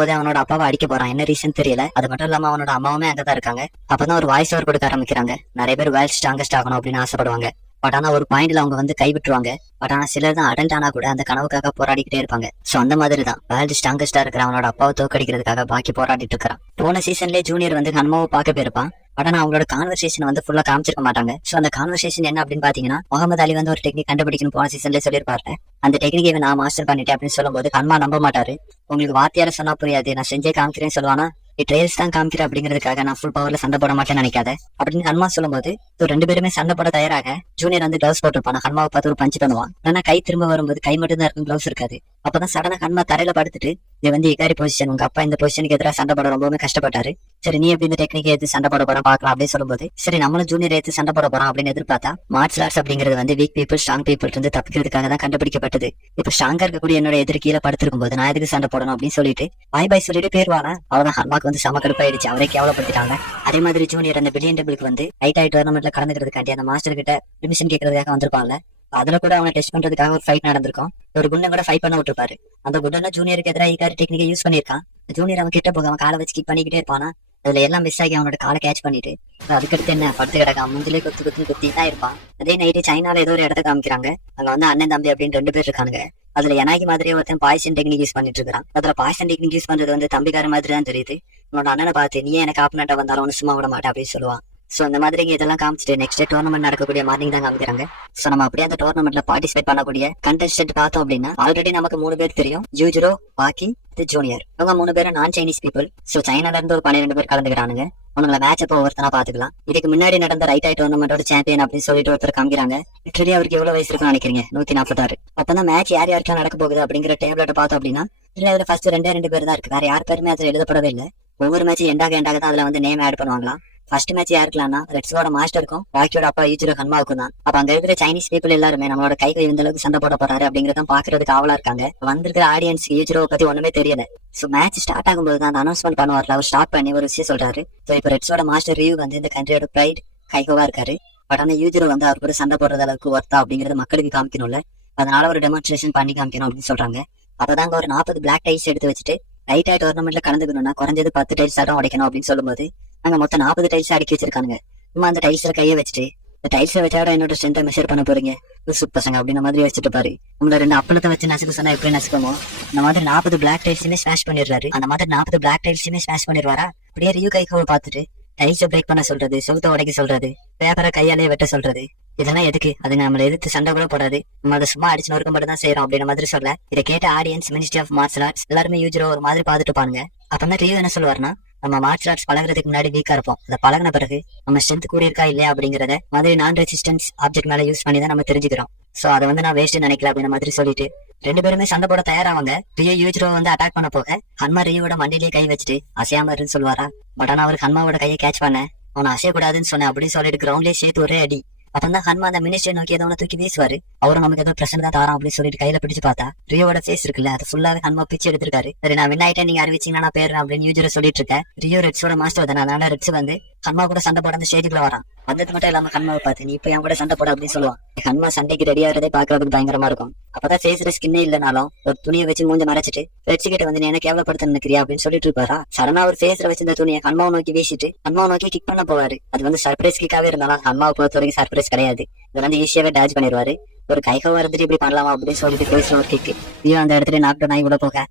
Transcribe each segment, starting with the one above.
போதே அவனோட அப்பாவை அடிக்க போறான். என்ன ரீசன் தெரியல. அது மட்டும் இல்லாம அவனோட அம்மாவுமே அங்கதான் இருக்காங்க. அப்பதான் ஒரு வாய்ஸ் ஓவர் கொடுக்க ஆரம்பிக்கிறாங்க. நிறைய பேர் வேர்ல்ட் ஸ்ட்ராங்கஸ்ட் ஆகணும் அப்படின்னு ஆசைப்படுவாங்க. பட் ஆனா ஒரு பாயிண்ட்ல அவங்க வந்து கை விட்டுருவாங்க. பட் ஆனா சிலர் தான் அடல்ட் ஆனா கூட அந்த கனவுக்காக போராடிக்கிட்டே இருப்பாங்க. சோ அந்த மாதிரி தான் வேர்ல்ட் ஸ்ட்ராங்கஸ்டா இருக்கிற அவனோட அப்பாவை தோக்கடிக்கிறதுக்காக பாக்கி போராடிட்டு இருக்கிறான். போன சீசன்லயே ஜூனியர் வந்து ஹன்மாவை பார்க்க போயிருப்பான். பட் ஆனா அவங்களோட கான்வர்சேஷன் வந்து ஃபுல்லா காமிச்சிருக்க மாட்டாங்க. சோ அந்த கான்வர்சேஷன் என்ன அப்படின்னு பாத்தீங்கன்னா, முகமது அலி வந்து ஒரு டெக்னிக் கண்டுபிடிக்கணும் போன சீசன்ல சொல்லியிருப்பாரு. அந்த டெக்னிக்கை நான் மாஸ்டர் பண்ணிட்டேன் அப்படின்னு சொல்லும்போது ஹன்மா நம்ப மாட்டாரு. உங்களுக்கு வார்த்தையார சொன்னா புரியாது, நான் செஞ்சே காமிக்கிறேன்னு சொல்லுவானா. ட்ரையல்ஸ் தான் காமிக்கிற அப்படிங்கிறதுக்காக நான் ஃபுல் பவர்ல சண்டை போட மாட்டேன்னு நினைக்காத அப்படின்னு ஹன்மா சொல்லும்போது ரெண்டு பேருமே சண்டை போட தயாராக ஜூனியர் வந்து கிளவுஸ் போட்டுருப்பான். ஹன்மாவை பார்த்து ஒரு பஞ்சு பண்ணுவான். ஆனா கை திரும்ப வரும்போது கை மட்டும் தான் இருக்கும், கிளவுஸ் இருக்காது. அப்பதான் சடனா ஹன்மா தரையில படுத்துட்டு, இது வந்து இகாரி பொசிஷன், உங்க அப்பா இந்த பொசிஷனுக்கு எதிராக சண்டை போட ரொம்பவே கஷ்டப்பட்டாரு. சரி நீ எப்படி இந்த டெக்னிக் எடுத்து சண்டை போட போறோம் பாக்கலாம் அப்படின்னு சொல்லும்போது, சரி நம்மளும் ஜூனியர் எடுத்து சண்டை போட போறோம் அப்படின்னு எதிர்பார்த்தா, மார்ஷல் ஆர்ட்ஸ் அப்படிங்கிறது வந்து வீக் பீப்புள் ஸ்ட்ராங் பீப்புள் இருந்து தப்பிக்கிறதுக்காக தான் கண்டுபிடிக்கப்பட்டது. இப்ப ஸ்ட்ராங்கா இருக்கக்கூடிய என்னோட எதிரி கீழே படுத்திருக்கும் போது நான் எதுக்கு சண்டை போடணும் அப்படின்னு சொல்லிட்டு பாய் பாய் சொல்லிட்டு பேருவானா. அவதான் ஹன்மாக்கு வந்து சம கடுப்பாயிடுச்சு. அவரே கேவலப்படுத்திட்டாங்க. அதே மாதிரி ஜூனியர் அந்த பில்லியன் டேபிளுக்கு வந்து ஐ டோர்னமெண்ட்ல கலந்துக்கிறதுக்காண்டி அந்த மாஸ்டர் கிட்ட பெர்மிஷன் கேட்கறதுக்காக வந்திருப்பான்ல. அதுல கூட அவனை டெஸ்ட் பண்றதுக்காக ஒரு ஃபைட் நடந்திருக்கும். ஒரு குண்டை கூட ஃபைட் பண்ண விட்டுருப்பாரு. அந்த குண்டனை ஜூனியருக்கு எதிராக இகாரி டெக்னிக்கை யூஸ் பண்ணிருக்கான். ஜூனியர் அவன் கிட்ட போக அவன் காலை வச்சு கிக் பண்ணிக்கிட்டே இருப்பானா. அதுல எல்லாம் மிஸ் ஆகி அவனோட காலை கேட்ச் பண்ணிட்டு அதுக்கடுத்து என்ன படுத்து கிடக்கான். முந்திலே குத்தி தான் இருப்பான். அதே நைட்டு சைனால ஏதோ ஒரு இடத்த காமிக்கிறாங்க. அங்க வந்து அண்ணன் தம்பி அப்படின்னு 2 பேர் இருக்கானுங்க. அதுல எனாகி மாதிரியே ஒருத்தன் பாய்சன் டெக்னிக் யூஸ் பண்ணிட்டு இருக்கான். அதுல பாய்சன் டெக்னிக் யூஸ் பண்றது வந்து தம்பிக்கார மாதிரி தான் தெரியுது. உன்னோட அண்ணனை பார்த்து நீ எனக்கு ஆப்பனண்டா வந்தாலும் ஒன்னு சும்மா விட மாட்டேன் அப்படின்னு சொல்லுவான். சோ இந்த மாதிரி இதெல்லாம் காமிச்சிட்டு நெக்ஸ்ட் டோர்னமெண்ட் நடக்கக்கூடிய மார்னிங் தான் காமிக்கிறாங்க. சோ நம்ம அப்படியே அந்த டோர்னமெண்ட்ல பார்ட்டிசிபேட் பண்ணக்கூடிய கண்டெஸ்டன்ட் பார்த்தோம் அப்படின்னா, ஆல்ரெடி நமக்கு 3 பேர் தெரியும். யூஜிரோ, பாக்கி, ஜூனியர். இவங்க 3 பேரும் நான் சைனீஸ் பீப்புள். சோ சைனால இருந்து ஒரு 12 பேர் கலந்துக்கிறானுங்க. உங்களை மேட்ச் அப்போ ஒருத்தனா பாத்துக்கலாம். இதுக்கு முன்னாடி நடந்த ரைட் ஆய் டோர்னமெண்டோட சாம்பியன் அப்படின்னு சொல்லிட்டு ஒருத்தர் காமிக்கிறாங்க. லிட்டரலி அவருக்கு எவ்வளவு வயசு இருக்குன்னு நினைக்கிறீங்க? 146. அப்பதான் மேட்ச் யார் யாருக்கெல்லாம் நடக்க போகுது அப்படிங்கிற டேபிளட்ட பார்த்தோம் அப்படின்னா, இல்ல அதுல ஃபர்ஸ்ட் 2 பேர் தான் இருக்கு. வேற யார் பேருமே அதுல எழுதப்படவே இல்லை. ஒவ்வொரு மேட்ச் எண்டாக தான் அதுல வந்து நேம் ஆட் பண்ணுவாங்களாம். ஃபர்ஸ்ட் மேட்ச் யாருக்கலாம்னா ரெட்ஸோட மாஸ்டருக்கும் பாக்கியோட அப்பா யூஜிரோ ஹன்மாவுக்கும் தான். அப்ப அங்க இருக்கிற சைனீஸ் பீப்புள் எல்லாருமே நம்மளோட கை இந்த அளவுக்கு சண்டை போட போறாரு அப்படிங்கறத பாக்குறதுக்கு ஆவலா இருக்காங்க. வந்திருக்கிற ஆடியன்ஸ் யூஜிரோ பத்தி ஒண்ணுமே தெரியல. சோ மேட்ச் ஸ்டார்ட் ஆகும்போது தான் அனௌன்ஸ்மெண்ட் பண்ணுவார்ல, அவர் ஸ்டார்ட் பண்ணி ஒரு விஷயம் சொல்றாரு. சோ இப்ப ரெட்ஸோட மாஸ்டர் ரியூ வந்து இந்த கண்ட்ரியோட பிரைட் கைகோவா இருக்காரு. பட் ஆனா யூஜிரோ வந்து அவர் கூட சண்டை போடுறது அளவுக்கு ஒர்த்தா அப்படிங்கறது மக்களுக்கு காமிக்கணும்ல. அதனால ஒரு டெமான்ஸ்ட்ரேஷன் பண்ணி காமிக்கணும் அப்படின்னு சொல்றாங்க. அப்பதான் ஒரு 40 பிளாக் டைல்ஸ் எடுத்து வச்சுட்டு ரைட் ஆய் டோர்னமெண்ட்ல கலந்துக்கணும்னா குறைஞ்சது 10 டைல்ஸ் ஆட்டம் உடைக்கணும் அப்படின்னு சொல்லும்போது, அங்க மொத்தம் 40 டைல்ஸ் அடுக்கி வச்சிருக்காங்க. சும்மா அந்த டைல்ஸ்ல கையை வச்சுட்டு, இந்த டைல்ஸை வச்சாட என்னோட ஸ்ட்ரென்த்தை மெஷர் பண்ண போறீங்க சூப்பர் பசங்க அப்படின்ற மாதிரி வச்சுட்டு பாரு. உங்களை 2 அப்பளத்தை வச்சு நசுக்க சொன்னா எப்படி நசுக்கமோ இந்த மாதிரி 40 பிளாக் டைல்ஸுமே ஸ்மாஷ் பண்ணிடுறாரு. அந்த மாதிரி 40 பிளாக் டைல்ஸுமே ஸ்மாஷ் பண்ணிடுவாரா. அப்படியே ரியூ கைகோவை பார்த்துட்டு டைல்ஸை பிரேக் பண்ண சொல்றது, செவுத்த உடைக்க சொல்றது, பேப்பரை கையாலே வெட்ட சொல்றது, இதெல்லாம் எதுக்கு? அது நம்மள எதிர்த்து சண்டை கூட போடாது, நம்ம அதை சும்மா அடிச்சு நொறுக்க மட்டும் தான் செய்யறோம் அப்படின்ற மாதிரி சொல்ல, இதை கேட்ட audience, ministry of martial arts எல்லாருமே யூஜிரோ ஒரு மாதிரி பாத்துட்டு பாருங்க. அப்பதான் ரியூ என்ன சொல்லுவாருன்னா, நம்ம மார்ஷல் ஆர்ட்ஸ் பழகிறதுக்கு முன்னாடி வீக்கா இருப்போம். அதை பழகின பிறகு நம்ம ஸ்ட்ரென்த் கூடி இருக்கா இல்லையா அப்படிங்கறத மாதிரி நான் ரெசிஸ்டன்ஸ் ஆப்ஜெக்ட் மேல யூஸ் பண்ணி தான் நம்ம தெரிஞ்சுக்கிறோம். சோ அதை வந்து நான் வேஸ்ட் நினைக்கல அப்படின்ற மாதிரி சொல்லிட்டு 2 பேருமே சண்டை போட தயாராவாங்க. ரியூ யூஜிரோ வந்து அட்டாக் பண்ண போக ஹன்மா ரியூவோட மண்டிலேயே கை வச்சுட்டு அசையாம இருன்னு சொல்லுவாரா. பட் ஆனா அவருக்கு ஹன்மாவோட கையை கேட்ச் பண்ண அவனை அசையக்கூடாதுன்னு சொன்னேன் அப்படின்னு சொல்லிட்டு கிரவுண்ட்லயே சேர்த்து ஒரே அடி. அப்பதான் ஹன்மா அந்த மினிஸ்டர் நோக்கி ஏதோ தூக்கி வீசுவாரு. அவரும் நமக்கு ஏதோ பிரச்சனை தான் தாராம் அப்படின்னு சொல்லிட்டு கையில பிடிச்சு பார்த்தா ரியோட ஃபேஸ் இருக்குல்ல, அது ஃபுல்லாவே ஹன்மா பிச்சு எடுத்திருக்காரு. சரி நான் வின் ஆயிட்டேன், நீங்க அறிவிச்சீங்கன்னா நான் பேரு அப்படின்னு யூஜிரோ சொல்லிட்டு இருக்கேன். ரியோ ரெட்ஸோட மாஸ்டர் தானே, அதனால ரெட்ஸ் வந்து ஹன்மா கூட சண்டை போட அந்த ஸ்டேஜுக்குள்ள வரான். வந்தது மட்டும் இல்லாம ஹன்மாவை பார்த்து நீ இப்ப என் கூட சண்டை போட அப்படின்னு சொல்லுவான். ஹன்மா சண்டைக்கு ரெடி ஆகிறதே பாக்குறதுக்கு பயங்கரமா இருக்கும். அப்பதான் ஃபேஸ்ல ஸ்கின்னே இல்லனாலும் ஒரு துணியை வச்சு மூஞ்ச மறைச்சிட்டு ரெட்ஸ் கிட்ட வந்து நீ என்ன கேவலப்படுத்த நினைக்கிறியா அப்படின்னு சொல்லிட்டு இருப்பாரா. சடனா ஒரு ஃபேஸ்ல வச்சிருந்த துணியை ஹன்மாவை நோக்கி வீசிட்டு ஹன்மாவை நோக்கி கிக் பண்ண போவாரு. அது வந்து சர்ப்ரைஸ் கிக்காவே இருந்தாலும் ஹன்மாவை பொறுத்த வரைக்கும் சர்ப்ரைஸ் கிடையாது. இதை வந்து ஈஸியாவே டாஜ் பண்ணிடுவாரு. ஒரு கைகோவா இருந்துட்டு இப்படி பண்ணலாமா அப்படின்னு சொல்லிட்டு பேசுற ஒரு கிக்கு ரியூ அந்த இடத்துல நாக் டவுன் ஆகி விட போக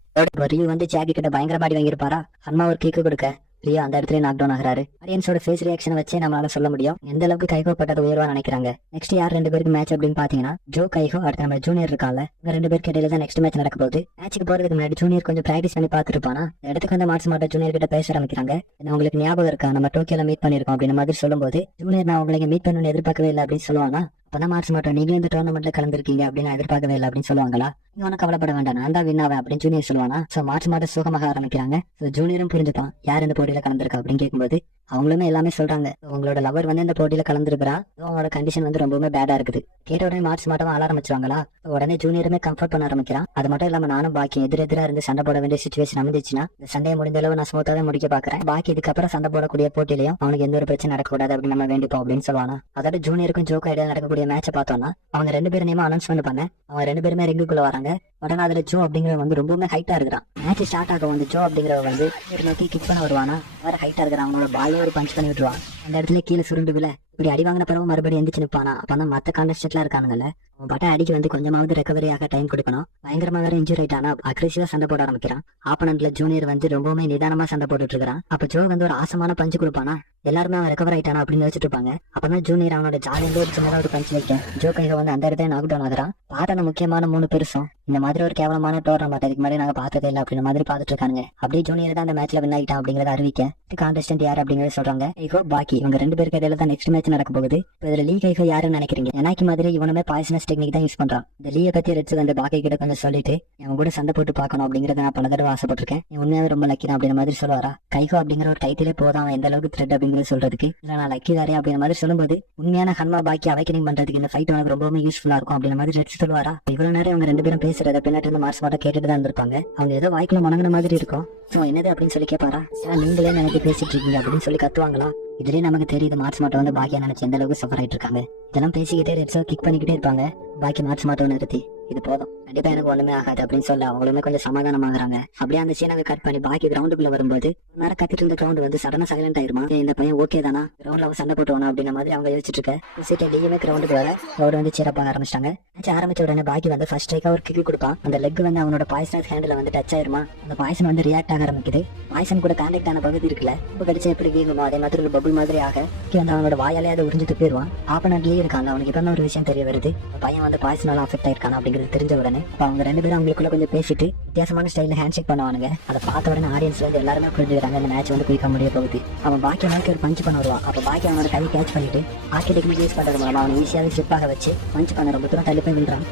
ரியூ வந்து ஜாக்கி கிட்ட பயங்கர மாடி வாங்கியிருப்பாரா. ஹன்மா ஒரு கிக்கு கொடுக்க ரியூ அந்த இடத்துல நாக் டவுன் ஆகிறாரு. ஆடியன்ஸோட ஃபேஸ் ரியாக்ஷன் வச்சே நம்மளால சொல்ல முடியும் எந்த அளவுக்கு கைகோ பட்டது உயர்வா நினைக்கிறாங்க. நெக்ஸ்ட் யார் 2 பேருக்கு மேட்ச் அப்படின்னு பாத்தீங்கன்னா, ஜோ கைகோ அடுத்த நம்ம ஜூனியர் இருக்கால, இவங்க 2 பேருக்கு இடையில தான் நெக்ஸ்ட் மேட்ச் நடக்க போகுது. மேட்சுக்கு போறதுக்கு முன்னாடி ஜூனியர் கொஞ்சம் பிராக்டிஸ் பண்ணி பாத்துட்டு இருப்பானா. இடத்துக்கு வந்து மார்ச் மாட்ட ஜூனியர் கிட்ட பேச ஆரம்பிக்கிறாங்க. உங்களுக்கு ஞாபகம் இருக்கா, நம்ம டோக்கியோல மீட் பண்ணிருக்கோம் அப்படின்னு மாதிரி சொல்லும்போது, ஜூனியர் நான் உங்களை மீட் பண்ணணும்னு எதிர்பார்க்கவே இல்லை அப்படின்னு சொல்லுவானா. அப்பதான் மார்ச் மாட்டோம், நீங்களும் இந்த டோர்னமெண்ட்ல கலந்துருக்கீங்க அப்படின்னு எதிர்பார்க்கவே இல்லை அப்படின்னு சொல்லுவாங்களா. நீ உனக்கு கவலைப்பட வேண்டாம், நான் தான் வின் ஆவேன் அப்படின்னு ஜூனியர் சொல்லுவானா. சோ மார்ச் மாதம் சுகமாக ஆரம்பிக்கிறாங்க. ஜூனியரும் புரிஞ்சுப்பான் யார் இந்த போட்டியில கலந்துருக்கா அப்படின்னு கேட்கும்போது அவங்களுமே எல்லாமே சொல்றாங்க. உங்களோட லவர் வந்து இந்த போட்டியில கலந்துருக்கிறா, அவங்களோட கண்டிஷன் வந்து ரொம்பவே பேடா இருக்குது. கேட்ட உடனே மார்ச் மாதம் ஆள ஆரம்பிச்சிருவாங்களா. உடனே ஜூனியருமே கம்ஃபர்ட் பண்ண ஆரம்பிக்கிறான். அது மட்டும் இல்லாம நானும் பாக்கி எதிரெதிரா இருந்து சண்டை போட வேண்டிய சிச்சுவேஷன் அமைஞ்சிச்சுன்னா இந்த சண்டையை முடிந்த அளவு நான் ஸ்மூத்தாவே முடிக்க பாக்குறேன். பாக்கி இதுக்கப்புறம் சண்டை போடக்கூடிய போட்டியிலையும் அவனுக்கு எந்த ஒரு பிரச்சனை நடக்கக்கூடாது அப்படின்னு நம்ம வேண்டிப்போம் அப்படின்னு சொல்லுவானா. அதோட ஜூனியருக்கும் ஜோக்கோ இடையில நடக்கக்கூடிய மேட்சை பார்த்தோம்னா அவங்க 2 பேரும் நேமா அனௌன்ஸ்மெண்ட் பண்ண அவங்க 2 பேருமே ரிங்குக்குள்ள வராங்க. இருக்காங்க. உடனே அதுல ஜோ அப்படிங்கிறவங்க வந்து ரொம்பவுமே ஹைட்டா இருக்கிறான். மேட்ச் ஸ்டார்ட் ஆக வந்து ஜோ அப்படிங்கிறவங்க வந்து ஒரு நோக்கி கிக் பண்ண வருவானா, வேற ஹைட்டா இருக்கிறான். அவனோட பாலே ஒரு பஞ்ச் பண்ணி விட்டுருவான். அந்த இடத்துல கீழே சுருண்டு விழ இப்படி அடி வாங்கின பிறகு மறுபடியும் எந்திரிச்சு நிப்பானா. அப்பதான் மத்த கான்டெஸ்ட்ல இருக்கானுங்கல்ல, அவன் பட்ட அடிக்கு வந்து கொஞ்சமாவது ரெக்கவரி ஆக டைம் கொடுக்கணும். பயங்கரமா வேற இன்ஜுரி ஆயிட்டானா, அக்ரெசிவா சண்டை போட ஆரம்பிக்கிறான். ஆப்பனண்ட்ல ஜூனியர் வந்து ரொம்பவுமே நிதானமா சண்டை போட்டுட்டு இருக்கான். அப்ப ஜோ வந்து ஒரு ஆசமான பஞ்சு கொடுப்பானா, எல்லாருமே அவன் ரெக்கவர் ஆயிட்டானா அப்படின்னு வச்சுட்டு இருப்பாங்க. அப்பதான் ஜூனியர் அவனோட ஜாலியில ஒரு சின்னதா ஒரு பஞ்சு வைக்க ஜோ கைக வந்து அந்த இடத்துல நாக் டவுன் ஆகுறான். பாட்டான முக்கியமான 3 பெருசும் இந்த மாதிரி ஒரு கேவலமான டோர்னமெண்ட் அதுக்கு முன்னாடி நாங்க பார்த்ததே இல்லை அப்படின்ற மாதிரி பாத்துட்டு இருக்காங்க. அப்படியே ஜூனியர் தான் அந்த மேட்ச்ல வின் ஆகிட்டான் அப்படிங்கறத அறிவிக்க கான்டெஸ்டன்ட் யார் அப்படிங்கறத சொல்றாங்க. ஐகோ பாக்கி இவங்க 2 பேருக்கு இடையில தான் நெக்ஸ்ட் மேட்ச் நடக்க போகுது. இப்போ இதுல லீ கைகோ யாருன்னு நினைக்கிறீங்க? எனக்கு மாதிரி இவனுமே பாய்சனஸ் டெக்னிக் தான் யூஸ் பண்றான். இந்த லீயை பத்தி ரெட்ஸ் வந்து பாக்கி கிட்ட கொஞ்சம் சொல்லிட்டு இவங்க கூட சண்டை போட்டு பார்க்கணும் அப்படிங்கறத நான் பல தடவை ஆசைப்பட்டிருக்கேன். உண்மையாவே ரொம்ப லக்கி தான் அப்படின்ற மாதிரி சொல்லுவாரா. கைகோ அப்படிங்கிற ஒரு டைட்டிலே போதும் அவன் எந்த அளவுக்கு த்ரெட் அப்படிங்கறது சொல்றதுக்கு. இல்ல நான் லக்கி தாரே அப்படின்ற மாதிரி சொல்லும்போது உண்மையான ஹன்மா பாக்கி அவைக்கனிங் பண்றதுக்கு இந்த ஃபைட் உனக்கு ரொம்பவே யூஸ்ஃபுல்லா இருக்கும் அப்படின்ற மாதிரி ரெட்ஸ் சொல்லுவாரா. இவ்வளவு நேரம் இவங்க 2 பேரும் பேசுறத பின்னாடி இருந்து மார்ஸ் மட்டும் கேட்டுட்டு தான் இருந்திருப்பாங்க. அவங்க ஏதோ வாய்க்குள்ள முணங்கின மாதிரி இருக்கும். என்னது அப்படின்னு சொல்லி கேட்பாரா. நீங்களே நினைச்சு பேசிட்டு இருக்கீங்க அப்படின்னு சொல்லி கத்துவாங்களா. இதுலயே நமக்கு தெரியுது மார்ஸ் மட்டும் வந்து பாக்கியா நினைச்சு எந்த அளவுக்கு சஃபர் ஆயிட்டு இருக்காங்க. இதெல்லாம் பேசிக்கிட்டே ரெட்ஸோ கிக் பண்ணிக்கிட்டே இருப்பாங்க. பாக்கி மார்ஸ் மட்டும் நிறுத்தி இது போதும், கண்டிப்பா எனக்கு ஒண்ணுமே ஆகாது அப்படின்னு சொல்ல அவங்களுமே கொஞ்சம் சமாதானமாகறாங்க. அப்படியே அந்த சீனாவை கட் பண்ணி பாக்கி கிரவுண்டுக்குள்ள வரும்போது நேரம் கத்திட்டு இருந்த கிரவுண்ட் வந்து சடனா சைலண்ட் ஆயிருமா. இந்த பையன் ஓகே தானா, கிரவுண்ட்ல அவன் சண்டை போட்டுவானா அப்படின்ற மாதிரி அவங்க யோசிச்சுட்டு இருக்க சீட்டை லீயுமே கிரவுண்டுக்கு வர அவர் வந்து சீரப்பாக ஆரம்பிச்சிட்டாங்க. ஆரம்பிச்ச உடனே பாக்கி வந்து ஃபர்ஸ்ட் ஸ்ட்ரைக்கா ஒரு கிக் கொடுப்பான். அந்த லெக் வந்து அவனோட பாய்சனஸ் ஹேண்டில் வந்து டச் ஆயிருமா. அந்த பாய்சன் வந்து ரியாக்ட் ஆக ஆரம்பிக்குது. பாய்சன் கூட கான்டாக்ட் ஆன பகுதி இருக்குல்ல, இப்போ கடிச்சா எப்படி வீங்குமோ அதே மாதிரி ஒரு பபுள் மாதிரி ஆக வந்து அவனோட வாயாலே அதை உறிஞ்சிட்டு போயிருவான். ஆப்பனட்லயே இருக்காங்க. அவனுக்கு இப்ப ஒரு விஷயம் தெரிய வருது, பையன் வந்து பாய்சனால அஃபெக்ட் ஆயிருக்கான் அப்படிங்கிறது தெரிஞ்ச உடனே அவங்க 2 பேரும் அவங்களுக்குள்ள கொஞ்சம் பேசிட்டு வித்தியாசமான ஸ்டைல ஹேண்ட் ஷேக் பண்ணுவானுங்க. அதை பார்த்த உடனே ஆடியன்ஸ் வந்து எல்லாருமே புரிஞ்சுக்கிறாங்க இந்த மேட்ச் வந்து குயிக்கா முடிய போகுது. அவன் பாக்கி மேட்ச் ஒரு பஞ்ச் பண்ண வருவான். அப்ப பாக்கி அவனோட கை கேட்ச் பண்ணிட்டு ஆக்கி டெக்னிக் யூஸ் பண்றது மூலமா அவனை ஈஸியாக ஸ்லிப்பாக வச்சு பஞ்ச் பண்ண ரொம்ப தூரம் தள்ளி போய் விழுறான்.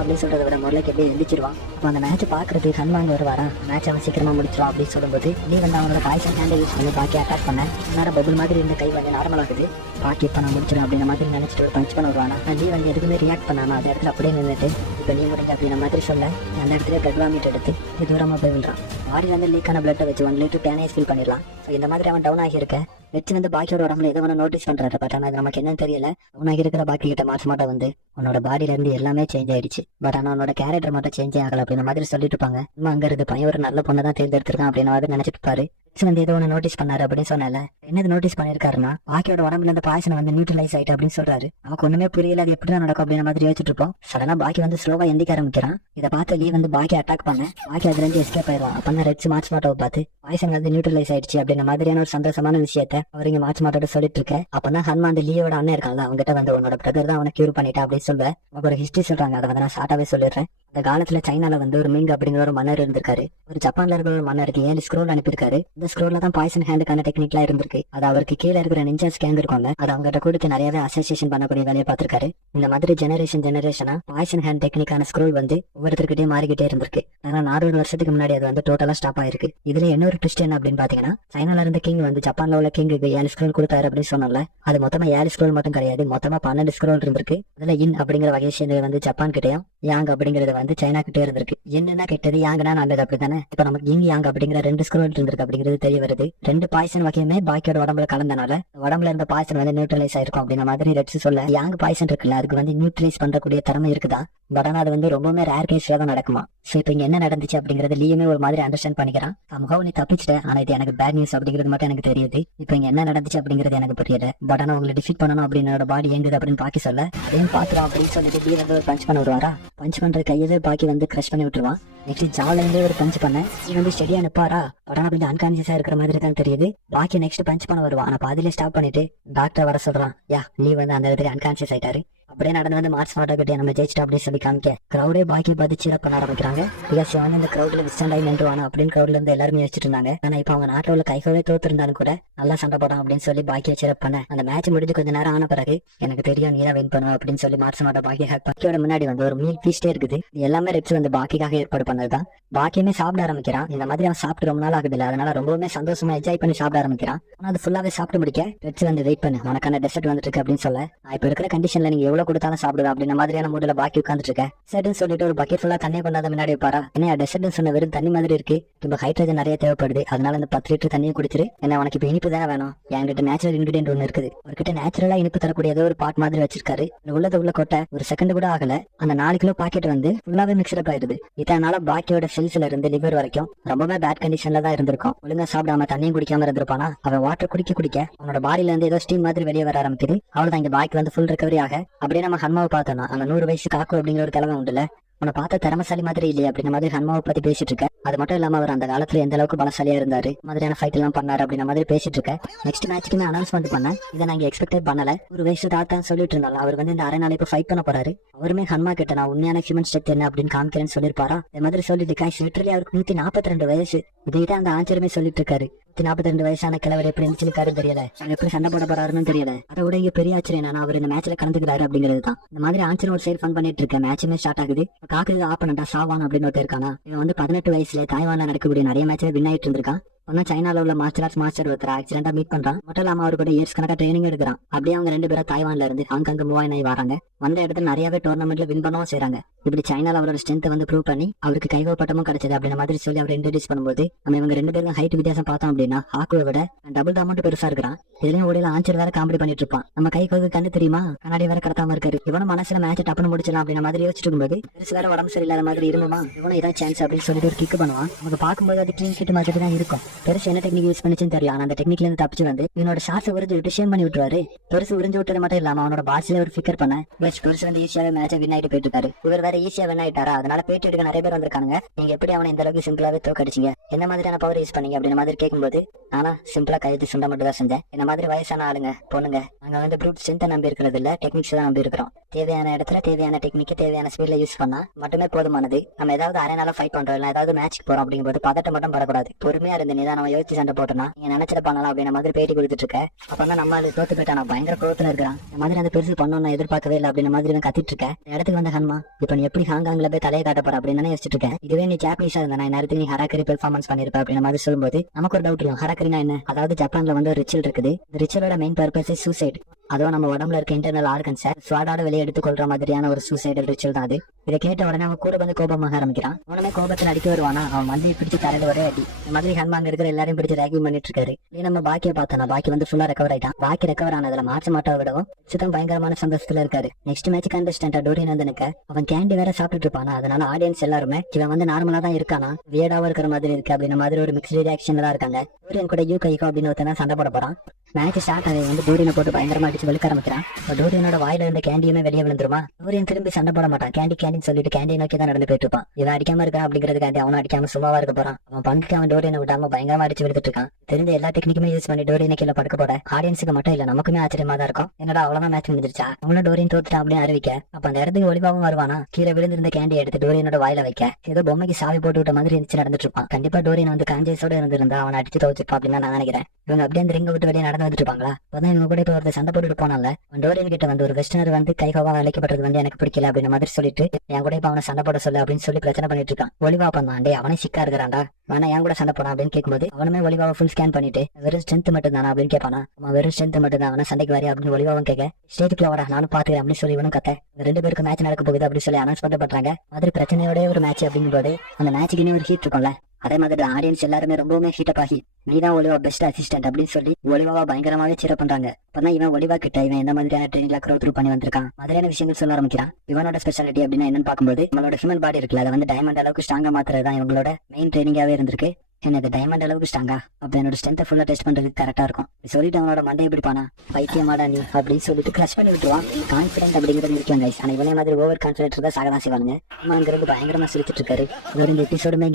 அப்படின்னு சொல்றத விட முறைக்கு எப்படி எழுந்திச்சிருவான். அப்ப அந்த மேட்ச் பாக்குறதுக்கு ஹன்வாங்க வருவாரா. மேட்ச் அவன் சீக்கிரமா முடிச்சிடும் அப்படின்னு சொல்லும்போது நீ வந்து அவனோட பாய்சன் ஹேண்டை யூஸ் பண்ணி பாக்கி அட்டாக் பண்ண நேரம் பபுள் மாதிரி இருந்த கை வந்து நார்மல் ஆகுது. பாக்கி இப்ப நான் முடிச்சிடும் அப்படின்ற மாதிரி நினைச்சிட்டு ஒரு பஞ்ச் பண்ண வருவானா. நீ வந்து எதுக்குமே ரியாக்ட் பண்ணாம அந்த இடத்துல அப்படியே நின்றுட்டு இப்ப நீ முடிஞ்ச அப்படின்ற மாதிரி சொல்ல அந்த இடத்துல பிளட் வாமிட் எடுத்து தூரமா போய் விழுறான். பாடி வந்து லீக்கான பிளட்டை வச்சு 1 லிட்டர் டேனேஜ் ஃபில் பண்ணிடலாம். இந்த மாதிரி அவன் டவுன் ஆகி இருக்க வெச்சு வந்து பாக்கியோட உடம்புல எதை வேணா நோட்டீஸ் பண்றாரு. பட் ஆனா அது நமக்கு என்னன்னு தெரியல. உனக்கு இருக்கிற பாக்கி கிட்ட மாற்ற மாட்டா வந்து உன்னோட பாடியில இருந்து எல்லாமே சேஞ்ச் ஆயிடுச்சு. பட் ஆனா உன்னோட கேரக்டர் மட்டும் சேஞ்ச் ஆகல அப்படின்ற மாதிரி சொல்லிட்டு இருப்பாங்க. அங்க இருந்து பையன் ஒரு நல்ல பொண்ணை தான் தேர்ந்தெடுத்திருக்கான் அப்படின்னு மாதிரி நினைச்சிட்டு இருப்பாரு. வந்து ஏதோ ஒன்று நோட்டீஸ் பண்ணாரு அப்படின்னு சொன்னால என்னது நோட்டீஸ் பண்ணிருக்காருன்னா பாக்கியோட உடம்புல இருந்து பாய்சன் வந்து நியூட்ரலைஸ் ஆயிட்டு அப்படின்னு சொல்றாரு. அவனுக்கு ஒண்ணுமே புரியல அது எப்படிதான் நடக்கும் அப்படின்ற மாதிரி யோசிச்சுட்டு இருப்போம். சடனா பாக்கி வந்து ஸ்லோவா எந்திக்க ஆரம்பிக்கிறான். இதை பார்த்து லீ வந்து பாக்கி அட்டாக் பண்ண பாக்கி அதுல இருந்து எஸ்கேப் ஆயிடுவான். அப்பதான் ரெட்ஸ் மார்ச் மாட்டோவை பார்த்து பாய்சன் வந்து நியூட்ரலைஸ் ஆயிடுச்சு அப்படின்ற மாதிரியான ஒரு சந்தோஷமான விஷயத்த அவர் இங்க மார்ச் மாட்டோட சொல்லிட்டு இருக்க. அப்பதான் ஹன்மான் அந்த லீயோட அண்ணன் இருக்காங்க அவங்ககிட்ட வந்து உன்னோட பிரதர் தான் அவனை கியூர் பண்ணிட்டா அப்படின்னு சொல்ல அவங்க ஒரு ஹிஸ்டரி சொல்றாங்க. அதை வந்து நான் ஷார்ட்டாவே சொல்லிடுறேன். அந்த காலத்துல சைனால வந்து ஒரு மிங் அப்படிங்கிற ஒரு மன்னர் இருந்திருக்காரு. ஒரு ஜப்பான்ல இருக்கிற ஒரு மன்னருக்கு 7 ஸ்க்ரோல் அனுப்பியிருக்காரு. இந்த ஸ்க்ரோல்ல தான் பாய்சன் ஹேண்டுக்கான டெக்னிக்லாம் இருந்திருக்கு. அது அவருக்கு கீழே இருக்கிற நிஞ்சா கேங் இருக்காங்க. அது அவங்ககிட்ட கொடுத்து நிறையவே அசோசியேஷன் பண்ணக்கூடிய வேலையை பார்த்திருக்காரு. இந்த மாதிரி ஜெனரேஷனா பாய்சன் ஹேண்ட் டெக்னிக்கான ஸ்க்ரோல் வந்து ஒவ்வொருத்தருக்கிட்டே மாறிக்கிட்டே இருந்திருக்கு. ஆனா 400 வருஷத்துக்கு முன்னாடி அது வந்து டோட்டலா ஸ்டாப் ஆயிருக்கு. இதுல இன்னொரு ட்விஸ்ட் என்ன அப்படின்னு பாத்தீங்கன்னா சைனால இருந்த கிங் வந்து ஜப்பான்ல உள்ள கிங்குக்கு 7 ஸ்க்ரோல் கொடுத்தாரு அப்படின்னு சொன்னால அது மொத்தமா 7 ஸ்க்ரோல் மட்டும் கிடையாது. மொத்தமா 12 ஸ்க்ரோல் இருந்திருக்கு. அதுல இன் அப்படிங்கிற வகை சேர்ந்தது வந்து ஜப்பான் கிட்டையும் யாங் அப்படிங்கிறது வந்து சைனா கிட்டே இருந்திருக்கு. என்னன்னா கெட்டது யாங்கன்னா நல்லது அப்படித்தானே. இப்ப நமக்கு இங் யாங் அப்படிங்கிற 2 ஸ்க்ரோல் இருந்திருக்கு அப்படிங்கிறது தெரிய வருது. 2 பாய்சன் வகையுமே பாக்கியோட உடம்புல கலந்தனால உடம்புல இருந்த பாய்சன் வந்து நியூட்ரலைஸ் ஆயிருக்கும் அப்படின்ற மாதிரி ரெட்ஸ் சொல்ல யாங் பாய்சன் இருக்குல்ல அதுக்கு வந்து நியூட்ரலைஸ் பண்றக்கூடிய திறமை இருக்குதா. பட் ஆனா அது வந்து ரொம்பவுமே ரேர் கேஸ்ல தான் நடக்குமா. சோ இப்ப இங்க என்ன நடந்துச்சு அப்படிங்கறது லீயுமே ஒரு மாதிரி அண்டர்ஸ்டாண்ட் பண்ணிக்கிறான். முகம் நீ தப்பிச்சிட்ட ஆனா இது எனக்கு பேட் நியூஸ் அப்படிங்கிறது மட்டும் எனக்கு தெரியுது. இப்ப இங்க என்ன நடந்துச்சு அப்படிங்கிறது எனக்கு புரியல. பட் ஆனா உங்களை டிஃபீட் பண்ணணும் அப்படின்னு பாடி ஏங்குது அப்படின்னு பாக்கி சொல்ல அதையும் பாத்துறோம் அப்படின்னு சொல்லிட்டு லீ வந்து ஒரு பஞ்ச் பண்ண விடுவாரா. பஞ்ச் பண்ற கையவே பாக்கி வந்து கிரஷ் பண்ணி விட்டுருவான். நெக்ஸ்ட் ஜால இருந்தே ஒரு பஞ்ச் பண்ண இது வந்து ஸ்டெடியா நிப்பாரா. பட் ஆனா கொஞ்சம் அன்கான்சியஸா இருக்கிற மாதிரி தான் தெரியுது. பாக்கி நெக்ஸ்ட் பஞ்ச் பண்ண வருவான். ஆனா பாதியிலே ஸ்டாப் பண்ணிட்டு டாக்டர் வர சொல்றான். லீ வந்து அந்த இடத்துக்கு அன்கான்சியஸ் ஆயிட்டாரு. அப்படியே நடந்து வந்து மார்ச் மாட்டோ கிட்டே நம்ம ஜெயிச்சிட்டோம் அப்படின்னு சொல்லி காமிக்க கிரௌடே பாக்கி பார்த்து சீரப் பண்ண ஆரம்பிக்கிறாங்க. பிகாஸ் வந்து இந்த கிரௌட்ல விஸ்டாண்ட் ஆகி நின்றுவானு அப்படின்னு கிரௌட்ல இருந்து எல்லாருமே வச்சுட்டு இருந்தாங்க. ஆனா இப்ப அவங்க நாட்டில் உள்ள கைகவே தோத்திருந்தாலும் கூட நல்லா சண்டை போடும் அப்படின்னு சொல்லி பாக்கியை சீரப் பண்ண அந்த மேட்ச் முடிஞ்சு கொஞ்ச நேரம் ஆன பிறகு எனக்கு தெரியும் நீதான் வின் பண்ணுவோம் அப்படின்னு சொல்லி மார்ச் மாட்டோ பாக்கியோட முன்னாடி வந்து ஒரு மீல் பீஸ்டே இருக்குது. எல்லாமே ரெட்ஸ் வந்து பாக்கிக்காக ஏற்பாடு பண்ணதுதான். பாக்கியமே சாப்பிட ஆரம்பிக்கிறான். இந்த மாதிரி அவன் சாப்பிட்டு ரொம்ப நாள் ஆகுது இல்ல, அதனால ரொம்பவுமே சந்தோஷமா என்ஜாய் பண்ணி சாப்பிட ஆரம்பிக்கிறான். ஆனா அது ஃபுல்லாவே சாப்பிட்டு முடிக்க ரெட்ஸ் வந்து வெயிட் பண்ணு உனக்கான டெசர்ட் வந்துட்டு இருக்கு அப்படின்னு சொல்ல நான் இப்ப இருக்கிற கண்டிஷன்ல நீங்க எவ்வளவு எவ்வளவு கொடுத்தாலும் சாப்பிடுவேன் அப்படின்ற மாதிரியான மூடல பாக்கி உட்காந்துட்டு இருக்கேன். சரின்னு சொல்லிட்டு ஒரு பக்கெட் ஃபுல்லா தண்ணியை கொண்டாந்து முன்னாடி வைப்பாரா. என்ன டெசர்ட்னு சொன்ன வெறும் தண்ணி மாதிரி இருக்கு, இப்ப ஹைட்ரஜன் நிறைய தேவைப்படுது, அதனால அந்த 10 லிட்டர் தண்ணியை குடிச்சிரு. என்ன உனக்கு இப்ப இனிப்பு தானே வேணும், என்கிட்ட நேச்சுரல் இன்கிரிடியன்ட் ஒன்று இருக்குது. அவர்கிட்ட நேச்சுரலா இனிப்பு தரக்கூடிய ஏதோ ஒரு பாட் மாதிரி வச்சிருக்காரு. உள்ளத உள்ள கொட்டை ஒரு செகண்ட் கூட ஆகல, அந்த 4 கிலோ பாக்கெட் வந்து ஃபுல்லாவே மிக்சட் ஆயிருது. இதனால பாக்கியோட செல்ஸ்ல இருந்து லிவர் வரைக்கும் ரொம்பவே பேட் கண்டிஷன்ல தான் இருந்திருக்கும். ஒழுங்கா சாப்பிடாம தண்ணியும் குடிக்காம இருந்திருப்பானா. அவன் வாட்டர் குடிக்க குடிக்க அவனோட பாடியில இருந்து ஏதோ ஸ்டீம் மாதிரி வெளியே வர ஆரம்பிக்குது. அவ்வளவுதான், இங்க பாக்கி வந்து ஃபுல் ரெக்கவரி ஆக. அப்படியே நம்ம ஹன்மாவை பார்த்தோம்னா அந்த 100 வயசு காக்கு அப்படிங்கிற ஒரு கிழமை உண்டுல, உன்னை பார்த்த திறமசாலி மாதிரி இல்லையே அப்படின்ற மாதிரி ஹன்மாவை பத்தி பேசிட்டு இருக்க. அது மட்டும் இல்லாம அவர் அந்த காலத்துல எந்த அளவுக்கு பலசாலியா இருந்தாரு, மாதிரியான ஃபைட் எல்லாம் பண்ணாரு அப்படின்ற மாதிரி பேசிட்டு இருக்க. நெக்ஸ்ட் மேட்ச்க்குமே அனௌன்ஸ்மெண்ட் பண்ண இதை நாங்க எக்ஸ்பெக்டே பண்ணல. ஒரு வயசு தாத்தா சொல்லிட்டு இருந்தாலும் அவர் வந்து இந்த அரை நாள் இப்ப ஃபைட் பண்ண போறாரு. அவருமே ஹன்மா கிட்ட நான் உண்மையான ஹியூமன் ஸ்ட்ரென்த் என்ன அப்படின்னு காமிக்கிறேன்னு சொல்லிருப்பாரா. இந்த மாதிரி சொல்லிட்டு காய்ச்சி லிட்டரலி அவருக்கு 142 வயசு. இதைதான் அந்த ஆச்சரியமே சொல்லிட்டு இருக்காரு. 142 வயசான கிழவர் எப்படி நினைச்சிருக்காரு தெரியல, எப்படி சண்டை போட போறாருன்னு தெரியல. அதை விட இங்க பெரிய ஆச்சரியம் என்னன்னா அவர் இந்த மேட்ச்ல கலந்துக்கிறாரு அப்படிங்கிறது தான். இந்த மாதிரி ஆச்சரியம் ஒரு சைடு ஃபன் பண்ணிட்டு இருக்க. மேட்சுமே ஸ்டார்ட் ஆகுது. காக்கு ஆப்பனண்டா சாவான் அப்படின்னு ஒருத்தர் இருக்கானா. இவன் வந்து 18 வயசுல தாய்வான்ல நடக்கக்கூடிய நிறைய மேட்ச்ல வின் ஆயிட்டு இருந்திருக்கான். ஒன்னா சைனால உள்ள மார்ஷல் ஆர்ட்ஸ் மாஸ்டர் ஒருத்தர் ஆக்சிடென்டா மீட் பண்றான். மட்டும் இல்லாம அவர் கூட இயர்ஸ் கணக்கா ட்ரைனிங் எடுக்கிறான். அப்படியே அவங்க 2 பேரும் தாய்வான்ல இருந்து ஹாங்காங் மூவ் ஆகி வராங்க. வந்த இடத்துல நிறையவே டோர்னமெண்ட்ல வின் பண்ணவும் செய்றாங்க. இப்படி சைனால அவரோட ஸ்ட்ரென்த் வந்து ப்ரூவ் பண்ணி அவருக்கு கைகோ பட்டமும் கிடைச்சது அப்படின்ற மாதிரி சொல்லி அவர் இன்ட்ரோடியூஸ் பண்ணும்போது நம்ம இவங்க 2 பேரும் ஹைட் வித்தியாசம் பார்த்தோம் அப்படின்னா ஹாக்குவை விட டபுள் த அமௌண்ட் பெருசா இருக்கிறான். இதுலயும் ஓடியில ஆன்சர் வேற காமெடி பண்ணிட்டு இருப்பான். நம்ம கைகோக்கு கண்ணு தெரியுமா, கண்ணாடி வேற கடத்தாம இருக்காரு. இவனும் மனசுல மேட்ச் டப்புன்னு முடிச்சிடலாம் அப்படின்ற மாதிரி யோசிச்சுட்டு இருக்கும்போது பெருசு வேற உடம்பு சரியில்லாத மாதிரி இருந்துமா, இவனும் இதான் சான்ஸ் அப்படின்னு சொல்லிட்டு ஒரு கிக் பண்ணுவான். நமக்கு பார்க்கும்போது அது கிளீன் கிட் மாதிரி தான் இருக்கும். பெருசு என்ன டெக்னிக் யூஸ் பண்ணிச்சுன்னு தெரியல, ஆனா அந்த டெக்னிக்ல இருந்து தப்பிச்சு வந்து இவனோட ஷார்ட்ஸ் உறிஞ்சு விட்டு ஷேம் பண்ணி விட்டுருவாரு. பெருசு உறிஞ்சு விட்டது மட்டும் இல்லாம அவனோட பாட்ஸ்ல ஒரு ஃபிகர் பண்ண பெருசு வந்து ஈஸியாவே மேட்சை வின் ஆயிட்டு போயிட்டு இருக்காரு. இவர் வேற ஈஸியா வின் ஆயிட்டாரா, அதனால பேட்டி எடுக்க நிறைய பேர் வந்திருக்காங்க. நீங்க எப்படி அவனை இந்த அளவுக்கு சிம்பிளாவே தோக்கடிச்சீங்க, என்ன மாதிரியான பவர் யூஸ் பண்ணீங்க அப்படின்ற மாதிரி கேட்கும்போது ஆனா சிம்பிளா கைது சுண்டா மட்டும் தான் செஞ்சேன். இந்த மாதிரி வயசான ஆளுங்க பொண்ணுங்க நாங்க வந்து ப்ரூட் ஸ்ட்ரென்த்தை நம்பி இருக்கிறது இல்ல, டெக்னிக்ஸ் தான் நம்பி இருக்கிறோம். தேவையான இடத்துல தேவையான டெக்னிக் தேவையான ஸ்பீட்ல யூஸ் பண்ணா மட்டுமே போதுமானது. நம்ம ஏதாவது அரை நாளா ஃபைட் பண்றோம் இல்ல ஏதாவது மேட்ச்க்கு போறோம் அப்படிங்கும்போது பதட்டம் மட்டும் படக்கூடாது. பொறுமையா இருந்து நீ தான் நம்ம யோசிச்சு சண்டை போட்டோம்னா நீங்க நினைச்சிட பண்ணலாம் அப்படின்ற மாதிரி பேட்டி கொடுத்துட்டு இருக்க. அப்பதான் நம்ம அது தோத்து போயிட்டான பயங்கர கோவத்துல இருக்கிறான். இந்த மாதிரி அந்த பெருசு பண்ணணும் நான் எதிர்பார்க்கவே இல்லை அப்படின்ற மாதிரி கத்திட்டு இருக்கேன். இடத்துக்கு வந்த ஹன்மா இப்ப நீ எப்படி ஹாங்காங்ல போய் தலையை காட்ட போற அப்படின்னு யோசிச்சுட்டு இருக்கேன். இதுவே நீ ஜாப்பனீஸா இருந்தா நான் நேரத்துக்கு நீ ஹராக்கரி பெர்ஃபார்மன்ஸ் பண்ணிருப்ப அப்படின்ற மாதிரி சொல்லும்போது நமக்கு ஒரு டவுட் இருக்கும். ஹராக்கரினா என்ன, அதாவது ஜப்பான்ல வந்து ஒரு ரிச்சுவல் இருக்குது. இந்த ரிச்சுவலோட மெயின் பர்பஸ் சூசைட். அதுவும் நம்ம உடம்புல இருக்க இன்டர்னல் ஆர்கன்ஸை ஸ்வாடோட வெளியே எடுத்துக்கொள்ற மாதிரியான ஒரு சூசைடல் ரிச்சுவல் தான் அது. இதை கேட்ட உடனே அவன் கூட வந்து கோபமாக ஆரம்பிக்கிறான். உடனே கோபத்தில் அடிக்க வருவானா, அவன் மண்டையை பிடிச்சி தரையில ஒரே அடி. இந்த மாதிரி ஹன்மாங்க இருக்கிற எல்லாரையும் பிடிச்சி ரேகிங் பண்ணிட்டு இருக்காரு. நீ நம்ம பாக்கியை பார்த்தோம்னா பாக்கி வந்து ஃபுல்லா ரெக்கவர் ஆயிட்டான். பாக்கி ரெக்கவர் ஆனதுல மாற்ற மாட்டா விடவும் சுத்தம் பயங்கரமான சந்தோஷத்துல இருக்காரு. நெக்ஸ்ட் மேட்ச் கண்டஸ்டன்டா டோரியன் வந்து நிக்க அவன் கேண்டி வேற சாப்பிட்டு இருப்பானா, அதனால ஆடியன்ஸ் எல்லாருமே இவன் வந்து நார்மலா தான் இருக்கானா, வியர்டாவா இருக்கிற மாதிரி இருக்கு அப்படின்ற மாதிரி ஒரு மிக்ஸ்டு ரியாக்ஷன்ல தான் இருக்காங்க. டோரியன் கூட யூ கைகோ அப்படின்னு ஒருத்தன் சண்டை போட போறான். மேட்ச் ஸ்டார்ட் ஆகி வந்து டோரியனை போட்டு பயங்கரமா அடிச்சு வெளுக்க ஆரம்பிக்கிறான். டோரியனோட வாயில இருந்த கேண்டியுமே வெளியே விழுந்துருமா. டோரியன் திரும்பி சண்டை போட மாட்டான். கேண்டின்னு சொல்லிட்டு கேண்டியை நோக்கி தான் நடந்து போயிட்டு இருப்பான். இவன் அடிக்காம இருக்கான் அப்படிங்கிறதுக்காண்டி அவனும் அடிக்காம சும்மாவா இருக்க போறான். அவன் பங்குக்கு அவன் டோரியனை விடாம பயங்கரமா அடிச்சு விழுந்துட்டு இருக்கான். தெரிஞ்ச எல்லா டெக்னிக்குமே யூஸ் பண்ணி டோரியனை கீழே படுக்க போட ஆடியன்ஸுக்கு மட்டும் இல்ல நமக்குமே ஆச்சரியமா தான் இருக்கும். என்னடா அவ்வளவுதான் மேட்ச் முடிஞ்சிருச்சா, அவனும் டோரியன் தோத்துட்டான் அப்படின்னு அறிவிக்க அப்ப அந்த இடத்துக்கு ஒளிவாவும் வருவானா. கீழே விழுந்திருந்த கேண்டியை எடுத்து டோரியனோட வாயில வைக்க ஏதோ பொம்மைக்கு சாவி போட்டு விட்ட மாதிரி இருந்துச்சு நடந்துட்டு இருப்பான். கண்டிப்பா டோரியன் வந்து காஞ்சேஸோட இருந்திருந்தா அவனை அடிச்சு தோச்சிருப்பான் அப்படின்னு நான் நினைக்கிறேன். இவங்க அப்படியே அந்த ரிங்க விட்டு வெளியே நடந்து வந்துட்டு இருப்பாங்களா. அப்பதான் இவங்க கூட இப்ப ஒரு சண்டை போட்டுட்டு போனால டோரியன் கிட்ட வந்து ஒரு வெஸ்டர்னர் வந்து கைகோவா அழைக்கப்பட்டது வந்து எனக்கு பிடிக்கல அப்படின்ற மாதிரி சொல்லிட்டு என் கூட இப்ப அவனை சண்டை போட சொல்லு அப்படின்னு சொல்லி பிரச்சனை பண்ணிட்டு இருக்கான். ஒளிவா பண்ணான், டே அவனே சிக்கா இருக்கிறான்டா, வேணா என் கூட சண்டை போனா அப்படின்னு கேட்கும்போது அவனுமே ஒளிவாவை ஃபுல் ஸ்கேன் பண்ணிட்டு வெறும் ஸ்ட்ரென்த் மட்டும் தானா அப்படின்னு கேட்பானா. அவன் வெறும் ஸ்ட்ரென்த் மட்டும் தான், அவனை சண்டைக்கு வரையா அப்படின்னு ஒளிவாவும் கேட்க ஸ்டேட்டுக்கு வாடா நானும் பாத்துக்கிறேன் அப்படின்னு சொல்லி இவனும் கத்த 2 பேருக்கு மேட்ச் நடக்க போகுது அப்படின்னு சொல்லி அனௌன்ஸ் பண்றாங்க. மாதிரி பிரச்சனையோட ஒரு மேட்ச் அப்படிங்கும்போது அந்த மேட்சுக்குன்னு ஒரு ஹீட் இருக்கும்ல, அதே மாதிரி ஆடியன்ஸ் எல்லாருமே ரொம்பவுமே ஹீட்டப் ஆகி நீதான் ஒலிவா பெஸ்ட் அசிஸ்டன்ட் அப்படின்னு சொல்லி ஒலிவாவா பயங்கரமாவே சீர பண்றாங்க. அப்பதான் இவன் ஒலிவா கிட்ட இவன் எந்த மாதிரியான ட்ரெயினிங்ல க்ரோ த்ரூ பண்ணி வந்திருக்கான் மாதிரியான விஷயங்கள் சொல்ல ஆரம்பிக்கிறான். இவனோட ஸ்பெஷாலிட்டி அப்படின்னா என்னன்னு பார்க்கும்போது நம்மளோட ஹியூமன் பாடி இருக்குல்ல அதை வந்து டைமண்ட் அளவுக்கு ஸ்ட்ராங்கா மாத்துறதுதான் இவங்களோட மெயின் ட்ரைனிங்காவே இருந்திருக்கு. என்னது டைமண்ட் அளவுக்கு ஸ்ட்ராங்கா, அப்ப என்னோட ஸ்ட்ரென்த்தை ஃபுல்லா டெஸ்ட் பண்றதுக்கு கரெக்டா இருக்கும். சொல்லிட்டு அவனோட மண்டை எப்படி பானா பைத்தியமாடா நீ அப்படின்னு சொல்லிட்டு கிரஷ் பண்ணி விட்டுருவான். கான்பிடன்ட் அப்படிங்கிறது இருக்கும் கைஸ், ஆனா இவனே மாதிரி ஓவர் கான்பிடன்ட் தான் சாகதான் செய்வானுங்க. அங்கிருந்து பயங்கரமா சிரிச்சிட்டு இருக்காரு. இந்த எபிசோடுமே